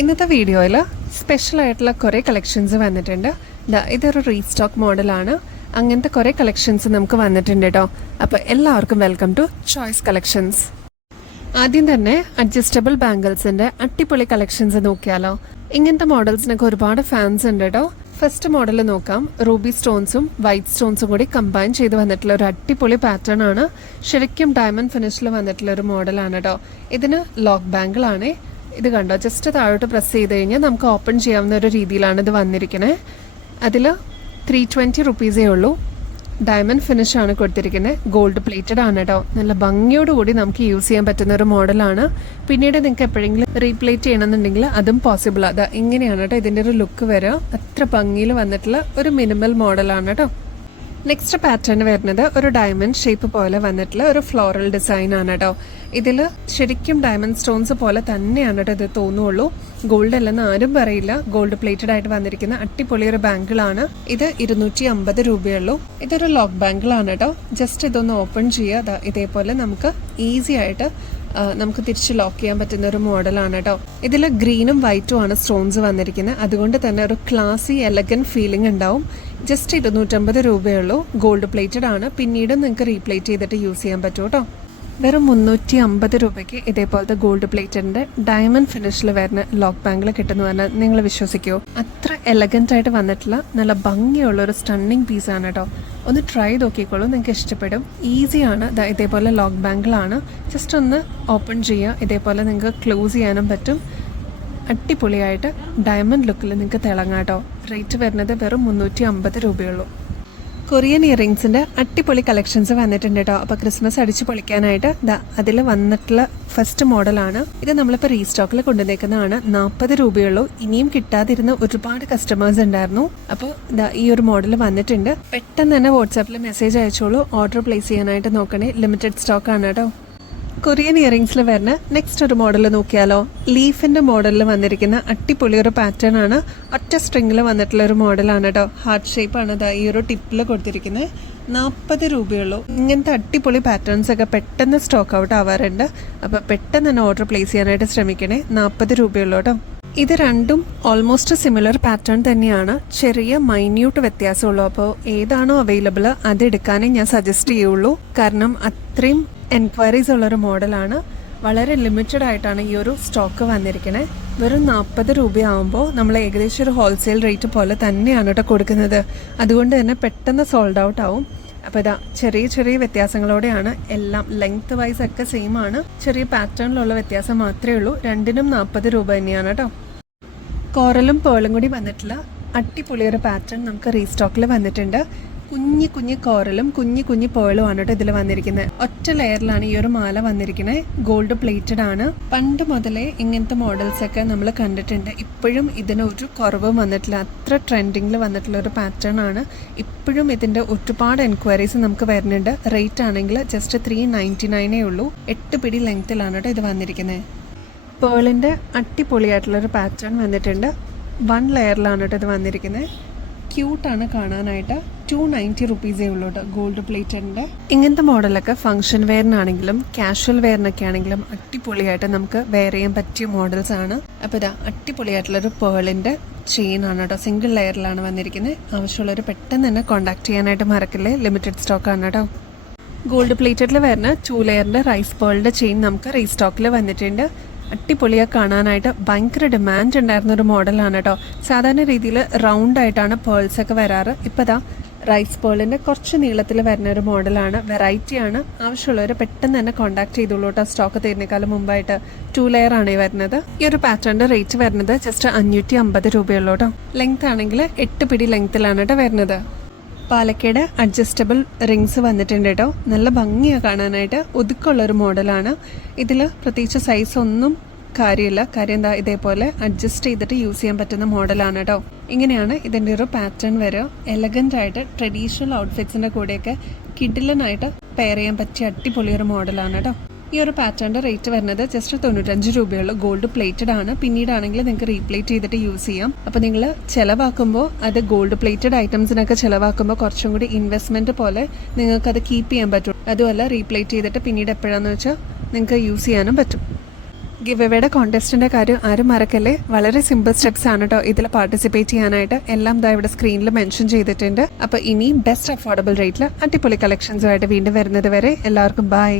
ഇന്നത്തെ വീഡിയോയിൽ സ്പെഷ്യലായിട്ടുള്ള കുറേ കളക്ഷൻസ് വന്നിട്ടുണ്ട്. ഇതൊരു റീസ്റ്റോക്ക് മോഡലാണ്. അങ്ങനത്തെ കുറേ കളക്ഷൻസ് നമുക്ക് വന്നിട്ടുണ്ട് കേട്ടോ. അപ്പോൾ എല്ലാവർക്കും വെൽക്കം ടു ചോയ്സ് കളക്ഷൻസ്. ആദ്യം തന്നെ അഡ്ജസ്റ്റബിൾ ബാംഗിൾസിൻ്റെ അടിപൊളി കളക്ഷൻസ് നോക്കിയാലോ. ഇങ്ങനത്തെ മോഡൽസിനൊക്കെ ഒരുപാട് ഫാൻസ് ഉണ്ട് കേട്ടോ. ഫസ്റ്റ് മോഡൽ നോക്കാം. റൂബി സ്റ്റോൺസും വൈറ്റ് സ്റ്റോൺസും കൂടി കമ്പൈൻ ചെയ്ത് വന്നിട്ടുള്ള ഒരു അടിപൊളി പാറ്റേൺ ആണ്. ശരിക്കും ഡയമണ്ട് ഫിനിഷിൽ വന്നിട്ടുള്ള ഒരു മോഡലാണ് കേട്ടോ. ഇതിന് ലോക്ക് ബാംഗിൾ ആണ്. ഇത് കണ്ടോ, ജസ്റ്റ് താഴോട്ട് പ്രസ് ചെയ്ത് കഴിഞ്ഞാൽ നമുക്ക് ഓപ്പൺ ചെയ്യാവുന്ന ഒരു രീതിയിലാണ് ഇത് വന്നിരിക്കുന്നത്. അതിൽ 320 റുപ്പീസേ ഉള്ളൂ. ഡയമണ്ട് ഫിനിഷ് ആണ് കൊടുത്തിരിക്കുന്നത്. ഗോൾഡ് പ്ലേറ്റഡ് ആണ് കേട്ടോ. നല്ല ഭംഗിയോടുകൂടി നമുക്ക് യൂസ് ചെയ്യാൻ പറ്റുന്ന ഒരു മോഡലാണ്. പിന്നീട് നിങ്ങൾക്ക് എപ്പോഴെങ്കിലും റീപ്ലേറ്റ് ചെയ്യണമെന്നുണ്ടെങ്കിൽ അതും പോസിബിൾ. അതാ ഇങ്ങനെയാണ് കേട്ടോ ഇതിൻ്റെ ഒരു ലുക്ക് വരിക. അത്ര ഭംഗിയിൽ വന്നിട്ടുള്ള ഒരു മിനിമൽ മോഡലാണ് കേട്ടോ. നെക്സ്റ്റ് പാറ്റേൺ വരുന്നത് ഒരു ഡയമണ്ട് ഷേപ്പ് പോലെ വന്നിട്ടുള്ള ഒരു ഫ്ലോറൽ ഡിസൈൻ ആണ് കേട്ടോ. ഇതിൽ ശരിക്കും ഡയമണ്ട് സ്റ്റോൺസ് പോലെ തന്നെയാണ് കേട്ടോ ഇത് തോന്നുള്ളൂ. ഗോൾഡ് അല്ലെന്ന് ആരും പറയില്ല. ഗോൾഡ് പ്ലേറ്റഡ് ആയിട്ട് വന്നിരിക്കുന്ന അടിപൊളി ഒരു ബാംഗിളാണ്. ഇത് 250 രൂപയുള്ളൂ. ഇതൊരു ലോക്ക് ബാംഗിളാണ് കേട്ടോ. ജസ്റ്റ് ഇതൊന്ന് ഓപ്പൺ ചെയ്യുക. ഇതേപോലെ നമുക്ക് ഈസി ആയിട്ട് നമുക്ക് തിരിച്ച് ലോക്ക് ചെയ്യാൻ പറ്റുന്ന ഒരു മോഡലാണ് കേട്ടോ. ഇതിൽ ഗ്രീനും വൈറ്റും ആണ് സ്റ്റോൺസ് വന്നിരിക്കുന്നത്. അതുകൊണ്ട് തന്നെ ഒരു ക്ലാസി എലഗന്റ് ഫീലിംഗ് ഉണ്ടാവും. ജസ്റ്റ് 250 രൂപയുള്ളൂ. ഗോൾഡ് പ്ലേറ്റഡ് ആണ്. പിന്നീട് നിങ്ങൾക്ക് റീപ്ലേറ്റ് ചെയ്തിട്ട് യൂസ് ചെയ്യാൻ പറ്റും കേട്ടോ. വെറും 350 രൂപയ്ക്ക് ഇതേപോലത്തെ ഗോൾഡ് പ്ലേറ്റഡിന്റെ ഡയമണ്ട് ഫിനിഷിൽ വരുന്ന ലോക്ക് ബാംഗിൾ കിട്ടുന്നു പറഞ്ഞാൽ നിങ്ങൾ വിശ്വസിക്കുമോ? അത്ര എലഗന്റ് ആയിട്ട് വന്നിട്ടുള്ള നല്ല ഭംഗിയുള്ള ഒരു സ്റ്റണ്ണിങ് പീസാണ് കേട്ടോ. ഒന്ന് ട്രൈ നോക്കിക്കോളൂ, നിങ്ങൾക്ക് ഇഷ്ടപ്പെടും. ഈസിയാണ്. ഇതേപോലെ ലോക്ക് ബാംഗിളാണ്. ജസ്റ്റ് ഒന്ന് ഓപ്പൺ ചെയ്യുക. ഇതേപോലെ നിങ്ങൾക്ക് ക്ലോസ് ചെയ്യാനും പറ്റും. അടിപൊളിയായിട്ട് ഡയമണ്ട് ലുക്കിൽ നിങ്ങൾക്ക് തിളങ്ങാം കേട്ടോ. റേറ്റ് വരുന്നത് വെറും 350 രൂപയുള്ളൂ. കൊറിയൻ ഇയറിങ്സിൻ്റെ അടിപൊളി കളക്ഷൻസ് വന്നിട്ടുണ്ട് കേട്ടോ. അപ്പോൾ ക്രിസ്മസ് അടിച്ച് പൊളിക്കാനായിട്ട് അതിൽ വന്നിട്ടുള്ള ഫസ്റ്റ് മോഡലാണ് ഇത്. നമ്മളിപ്പോൾ റീസ്റ്റോക്കിൽ കൊണ്ടുവന്നേക്കുന്നതാണ്. 40 രൂപയുള്ളൂ. ഇനിയും കിട്ടാതിരുന്ന ഒരുപാട് കസ്റ്റമേഴ്സ് ഉണ്ടായിരുന്നു. അപ്പോൾ ഈ ഒരു മോഡൽ വന്നിട്ടുണ്ട്. പെട്ടെന്ന് തന്നെ വാട്സാപ്പിൽ മെസ്സേജ് അയച്ചോളൂ. ഓർഡർ പ്ലേസ് ചെയ്യാനായിട്ട് നോക്കണേ. ലിമിറ്റഡ് സ്റ്റോക്ക് ആണ് കേട്ടോ. കൊറിയൻ ഇയറിങ്സിൽ വരുന്ന നെക്സ്റ്റ് ഒരു മോഡൽ നോക്കിയാലോ. ലീഫിന്റെ മോഡലിൽ വന്നിരിക്കുന്ന അടിപൊളി ഒരു പാറ്റേൺ ആണ്. ഒറ്റ സ്ട്രിങ്ങിൽ വന്നിട്ടുള്ള ഒരു മോഡലാണ് കേട്ടോ. ഹാർട്ട് ഷേപ്പ് ആണ് ഈ ഒരു ടിപ്പിൽ കൊടുത്തിരിക്കുന്നത്. 40 രൂപയുള്ളൂ. ഇങ്ങനത്തെ അടിപൊളി പാറ്റേൺസ് ഒക്കെ പെട്ടെന്ന് സ്റ്റോക്ക് ഔട്ട് ആവാറുണ്ട്. അപ്പോൾ പെട്ടെന്ന് തന്നെ ഓർഡർ പ്ലേസ് ചെയ്യാനായിട്ട് ശ്രമിക്കണേ. 40 രൂപയുള്ളൂ കേട്ടോ. ഇത് രണ്ടും ഓൾമോസ്റ്റ് സിമിലർ പാറ്റേൺ തന്നെയാണ്. ചെറിയ മൈന്യൂട്ട് വ്യത്യാസമുള്ളൂ. അപ്പോൾ ഏതാണോ അവൈലബിൾ അത് എടുക്കാനേ ഞാൻ സജസ്റ്റ് ചെയ്യുള്ളൂ. കാരണം അത്രയും എൻക്വയറീസ് ഉള്ളൊരു മോഡലാണ്. വളരെ ലിമിറ്റഡ് ആയിട്ടാണ് ഈ ഒരു സ്റ്റോക്ക് വന്നിരിക്കുന്നത്. വെറും 40 രൂപയാകുമ്പോൾ നമ്മൾ ഏകദേശം ഒരു ഹോൾസെയിൽ റേറ്റ് പോലെ തന്നെയാണ് കേട്ടോ കൊടുക്കുന്നത്. അതുകൊണ്ട് തന്നെ പെട്ടെന്ന് സോൾഡ് ഔട്ട് ആവും. അപ്പോൾ ചെറിയ ചെറിയ വ്യത്യാസങ്ങളോടെയാണ് എല്ലാം. ലെങ്ത് വൈസ് ഒക്കെ സെയിം ആണ്. ചെറിയ പാറ്റേണിലുള്ള വ്യത്യാസം മാത്രമേ ഉള്ളൂ. രണ്ടിനും 40 രൂപ തന്നെയാണ് കേട്ടോ. കോറലും പേളും കൂടി വന്നിട്ടുള്ള അടിപൊളി ഒരു പാറ്റേൺ നമുക്ക് റീസ്റ്റോക്കിൽ വന്നിട്ടുണ്ട്. കുഞ്ഞി കുഞ്ഞി കോറലും കുഞ്ഞി പേളും ആണ് കേട്ടോ ഇതിൽ വന്നിരിക്കുന്നത്. ഒറ്റ ലെയറിലാണ് ഈ ഒരു മാല വന്നിരിക്കുന്നത്. ഗോൾഡ് പ്ലേറ്റഡ് ആണ്. പണ്ട് മുതലേ ഇങ്ങനത്തെ മോഡൽസ് ഒക്കെ നമ്മൾ കണ്ടിട്ടുണ്ട്. ഇപ്പോഴും ഇതിനൊരു കുറവും വന്നിട്ടില്ല. അത്ര ട്രെൻഡിങ്ങിൽ വന്നിട്ടുള്ള ഒരു പാറ്റേൺ ആണ്. ഇപ്പോഴും ഇതിൻ്റെ ഒരുപാട് എൻക്വയറീസ് നമുക്ക് വരുന്നുണ്ട്. റേറ്റ് ആണെങ്കിൽ ജസ്റ്റ് 399 ഉള്ളൂ. 8 പിടി ലെങ്ത്തിലാണ് കേട്ടോ ഇത് വന്നിരിക്കുന്നത്. പേളിൻ്റെ അടിപൊളിയായിട്ടുള്ളൊരു പാറ്റേൺ വന്നിട്ടുണ്ട്. 1 ലെയറിലാണ് കേട്ടോ ഇത് വന്നിരിക്കുന്നത്. ക്യൂട്ടാണ് കാണാനായിട്ട്. 290 റുപ്പീസേ ഉള്ളൂ കേട്ടോ ഗോൾഡ് പ്ലേറ്റഡിൻ്റെ. ഇങ്ങനത്തെ മോഡലൊക്കെ ഫംഗ്ഷൻ വെയറിനാണെങ്കിലും കാഷ്വൽ വെയറിനൊക്കെ ആണെങ്കിലും അടിപൊളിയായിട്ട് നമുക്ക് വെയർ ചെയ്യാൻ പറ്റിയ മോഡൽസ് ആണ്. അപ്പോൾ അടിപൊളിയായിട്ടുള്ളൊരു പേളിൻ്റെ ചെയിൻ ആണ് കേട്ടോ. സിംഗിൾ ലെയറിലാണ് വന്നിരിക്കുന്നത്. ആവശ്യമുള്ളവർ പെട്ടെന്ന് തന്നെ കോൺടാക്ട് ചെയ്യാനായിട്ട് മറക്കില്ലേ. ലിമിറ്റഡ് സ്റ്റോക്ക് ആണ് കേട്ടോ. ഗോൾഡ് പ്ലേറ്റഡിൽ വരുന്ന 2 ലെയറിൻ്റെ റൈസ് പേളിൻ്റെ ചെയിൻ നമുക്ക് റീസ്റ്റോക്കിൽ വന്നിട്ടുണ്ട്. അടിപൊളിயாக കാണാനായിട്ട് ഭയങ്കര ഡിമാൻഡ് ഉണ്ടായിരുന്ന ഒരു മോഡലാണ് കേട്ടോ. സാധാരണ രീതിയിൽ റൗണ്ട് ആയിട്ടാണ് പേൾസ് ഒക്കെ വരാറ്. ഇപ്പോൾ റൈസ് പേളിൻ്റെ കുറച്ച് നീളത്തിൽ വരുന്ന ഒരു മോഡലാണ്. വെറൈറ്റിയാണ്. ആവശ്യമുള്ളവർ പെട്ടെന്ന് തന്നെ കോൺടാക്ട് ചെയ്തോളൂ കേട്ടോ. സ്റ്റോക്ക് തീരുന്നേക്കാളും മുമ്പായിട്ട്. 2 ലെയർ ആണ് ഈ വരുന്നത്. ഈ ഒരു പാറ്റേണിൻ്റെ റേറ്റ് വരുന്നത് ജസ്റ്റ് 550 രൂപയുള്ളൂ കേട്ടോ. ലെങ്ത് ആണെങ്കിൽ 8 പിടി ലെങ്ത്തിലാണ് കേട്ടോ വരുന്നത്. പാലക്കയുടെ അഡ്ജസ്റ്റബിൾ റിങ്സ് വന്നിട്ടുണ്ട് കേട്ടോ. നല്ല ഭംഗിയാണ് കാണാനായിട്ട്. ഒതുക്കമുള്ളൊരു മോഡലാണ്. ഇതിൽ പ്രത്യേകിച്ച് സൈസ് ഒന്നും കാര്യമില്ല. കാര്യം ഇതേപോലെ അഡ്ജസ്റ്റ് ചെയ്തിട്ട് യൂസ് ചെയ്യാൻ പറ്റുന്ന മോഡലാണ് കേട്ടോ. ഇങ്ങനെയാണ് ഇതിൻ്റെ ഒരു പാറ്റേൺ വരിക. എലഗൻ്റ് ആയിട്ട് ട്രഡീഷണൽ ഔട്ട്ഫിറ്റ്സിൻ്റെ കൂടെയൊക്കെ കിഡിലനായിട്ട് പെയർ ചെയ്യാൻ പറ്റിയ അടിപൊളിയൊരു മോഡലാണ് കേട്ടോ. ഈ ഒരു പാറ്റേണിൻ്റെ റേറ്റ് വരുന്നത് ജസ്റ്റ് 95 രൂപയുള്ളൂ. ഗോൾഡ് പ്ലേറ്റഡ് ആണ്. പിന്നീടാണെങ്കിൽ നിങ്ങൾക്ക് റീപ്ലേറ്റ് ചെയ്തിട്ട് യൂസ് ചെയ്യാം. അപ്പോൾ നിങ്ങൾ ചിലവാക്കുമ്പോൾ അത് ഗോൾഡ് പ്ലേറ്റഡ് ഐറ്റംസിനൊക്കെ ചിലവാക്കുമ്പോൾ കുറച്ചും കൂടി ഇൻവെസ്റ്റ്മെൻറ്റ് പോലെ നിങ്ങൾക്കത് കീപ്പ് ചെയ്യാൻ പറ്റും. അതുമല്ല റീപ്ലേറ്റ് ചെയ്തിട്ട് പിന്നീട് എപ്പോഴാണെന്ന് വെച്ചാൽ നിങ്ങൾക്ക് യൂസ് ചെയ്യാനും പറ്റും. ഗിവ് എവേയുടെ കോൺടെസ്റ്റിൻ്റെ കാര്യം ആരും മറക്കല്ലേ. വളരെ സിമ്പിൾ സ്റ്റെപ്സ് ആണ് കേട്ടോ ഇതിൽ പാർട്ടിസിപ്പേറ്റ് ചെയ്യാനായിട്ട്. എല്ലാം ദാ ഇവിടെ സ്ക്രീനിൽ മെൻഷൻ ചെയ്തിട്ടുണ്ട്. അപ്പോൾ ഇനി ബെസ്റ്റ് അഫോർഡബിൾ റേറ്റിൽ അടിപൊളി കളക്ഷൻസുമായിട്ട് വീണ്ടും വരുന്നത് വരെ എല്ലാവർക്കും ബൈ.